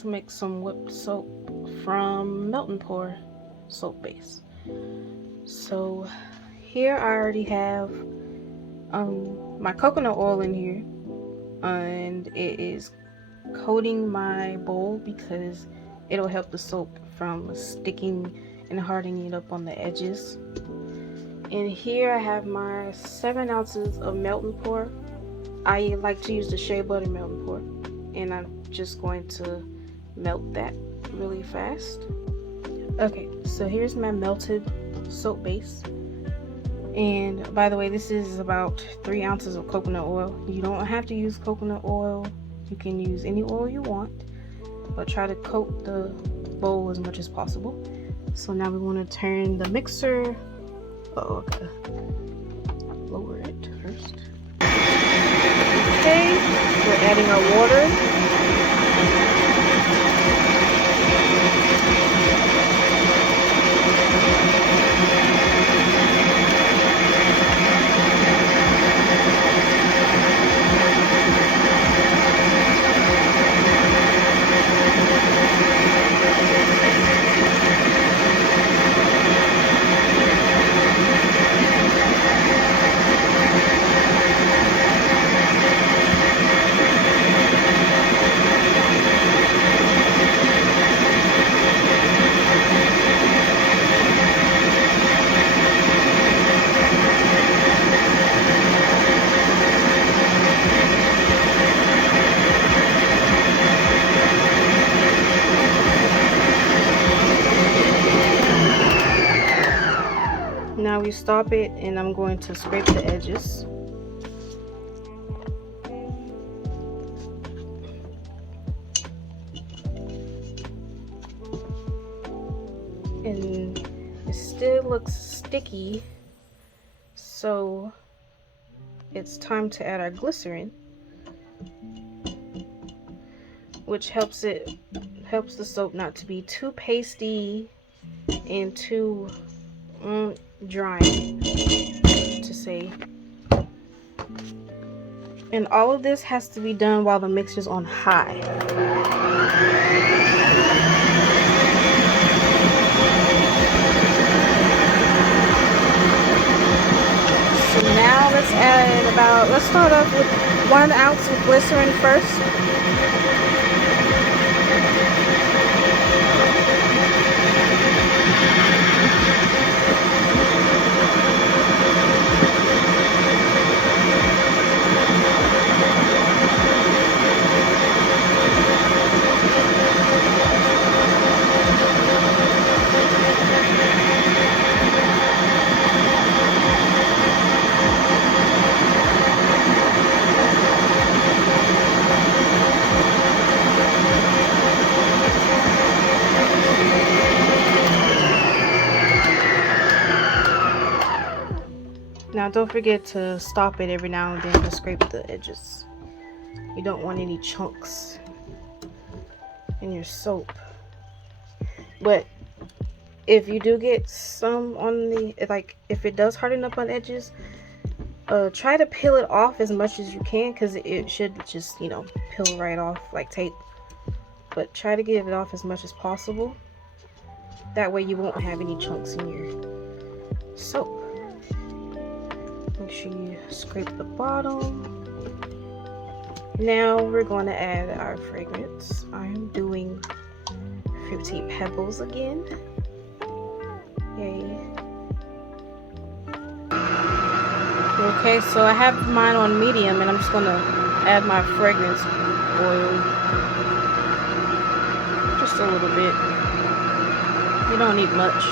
to make some whipped soap from Melt and Pour soap base. So here I already have my coconut oil in here, and it is coating my bowl because it'll help the soap from sticking and hardening it up on the edges. And here I have my 7 ounces of Melt and Pour. I like to use the shea butter Melt and Pour, and I'm just going to melt that really fast. Okay, so here's my melted soap base. And by the way, this is about 3 ounces of coconut oil. You don't have to use coconut oil. You can use any oil you want, but try to coat the bowl as much as possible. So now we want to turn the mixer. Oh, okay. Lower it first. Okay, we're adding our water. Now we stop it, and I'm going to scrape the edges. And it still looks sticky, so it's time to add our glycerin, which helps the soap not to be too pasty and too dry, to say. And all of this has to be done while the mixer's on high. So now let's start off with 1 ounce of glycerin first. Now don't forget to stop it every now and then to scrape the edges. You don't want any chunks in your soap. But if you do get some on the, if it does harden up on edges, try to peel it off as much as you can, because it should just, peel right off like tape. But try to get it off as much as possible. That way you won't have any chunks in your soap. Make sure you scrape the bottom. Now we're going to add our fragrance. I'm doing Fruity Pebbles again. Yay. Okay, so I have mine on medium, and I'm just going to add my fragrance oil. Just a little bit. You don't need much.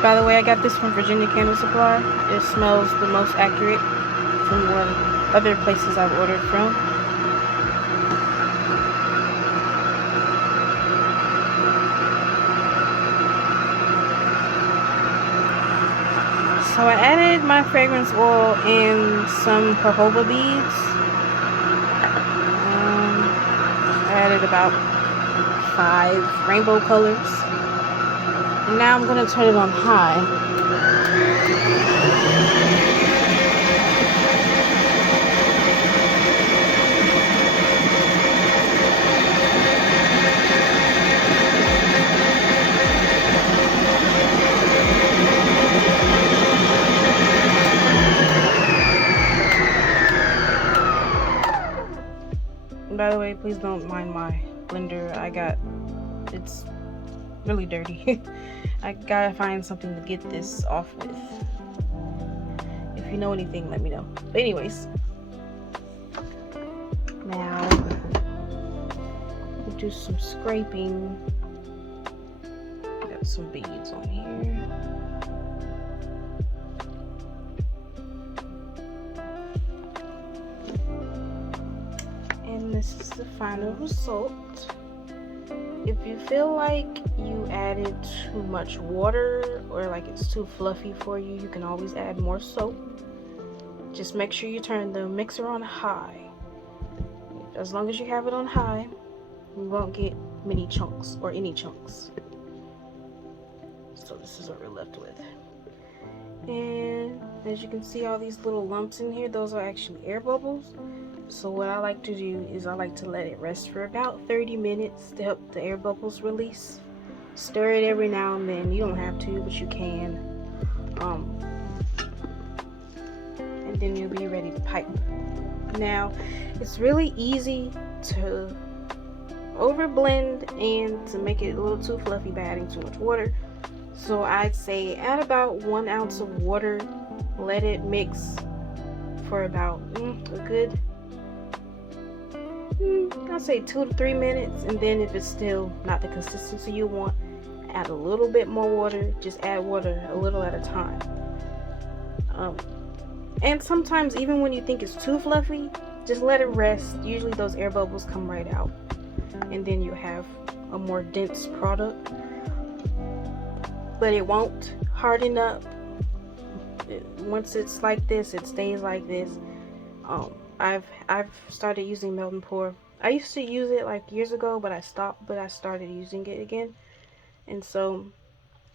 By the way, I got this from Virginia Candle Supply. It smells the most accurate from what other places I've ordered from. So I added my fragrance oil and some jojoba beads. I added about 5 rainbow colors. And now I'm going to turn it on high. Please don't mind my blender. It's really dirty. I gotta find something to get this off with. If you know anything, let me know. But anyways, now we'll do some scraping. Got some beads on here. And this is the final result. If you feel like you added too much water or like it's too fluffy for you, you can always add more soap. Just make sure you turn the mixer on high. As long as you have it on high, you won't get many chunks or any chunks. So this is what we're left with. And as you can see, all these little lumps in here, those are actually air bubbles. So what I like to do is I like to let it rest for about 30 minutes to help the air bubbles release. Stir it every now and then. You don't have to, but you can. And then you'll be ready to pipe. Now, it's really easy to overblend and to make it a little too fluffy by adding too much water. So I'd say add about 1 ounce of water. Let it mix for about a good I'll say 2 to 3 minutes, and then if it's still not the consistency you want, add a little bit more water. Just add water a little at a time. And sometimes even when you think it's too fluffy, just let it rest. Usually those air bubbles come right out, and then you have a more dense product. But it won't harden up. Once it's like this, it stays like this. I've started using melt and pour. I used to use it like years ago, but I stopped. But I started using it again, and so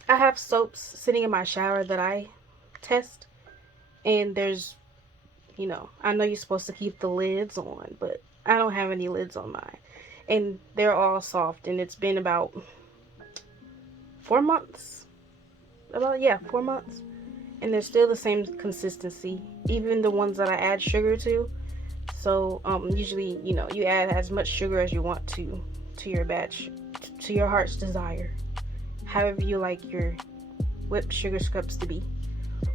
I have soaps sitting in my shower that I test. And there's, I know you're supposed to keep the lids on, but I don't have any lids on mine, and they're all soft. And it's been about 4 months. 4 months, and they're still the same consistency. Even the ones that I add sugar to. So usually, you add as much sugar as you want to your batch, to your heart's desire. However you like your whipped sugar scrubs to be.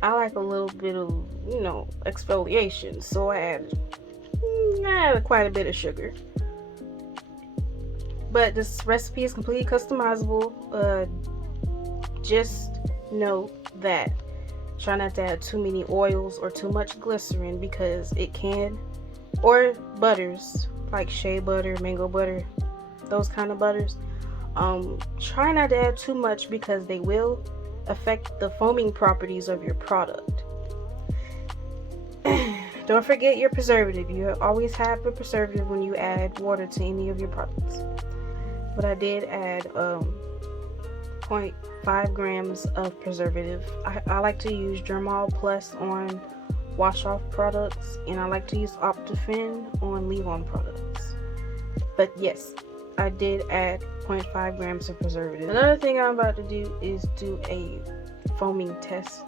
I like a little bit of, exfoliation, so I add quite a bit of sugar. But this recipe is completely customizable. Just know that try not to add too many oils or too much glycerin, because it can, or butters like shea butter, mango butter, those kind of butters. Try not to add too much, because they will affect the foaming properties of your product. Don't forget your preservative. You always have a preservative when you add water to any of your products. But I did add 0.5 grams of preservative. I like to use Germall Plus on wash off products, and I like to use Optifin on leave on products. But yes, I did add 0.5 grams of preservative. Another thing I'm about to do is do a foaming test.